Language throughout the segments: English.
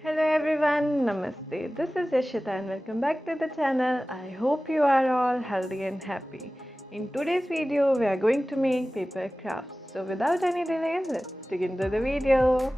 Hello everyone, Namaste. This is Yashita and welcome back to the channel. I hope you are all healthy and happy. In today's video, we are going to make paper crafts. So without any delay, let's dig into the video.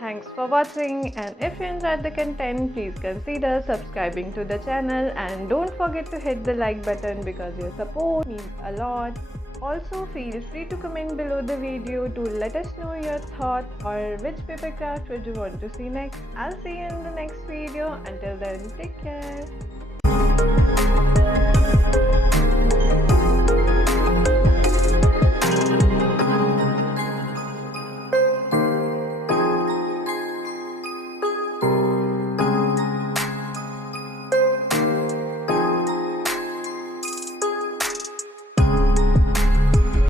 Thanks for watching, and if you enjoyed the content, please consider subscribing to the channel and don't forget to hit the like button because your support means a lot. Also, feel free to comment below the video to let us know your thoughts or which paper craft would you want to see next. I'll see you in the next video. Until then, take care.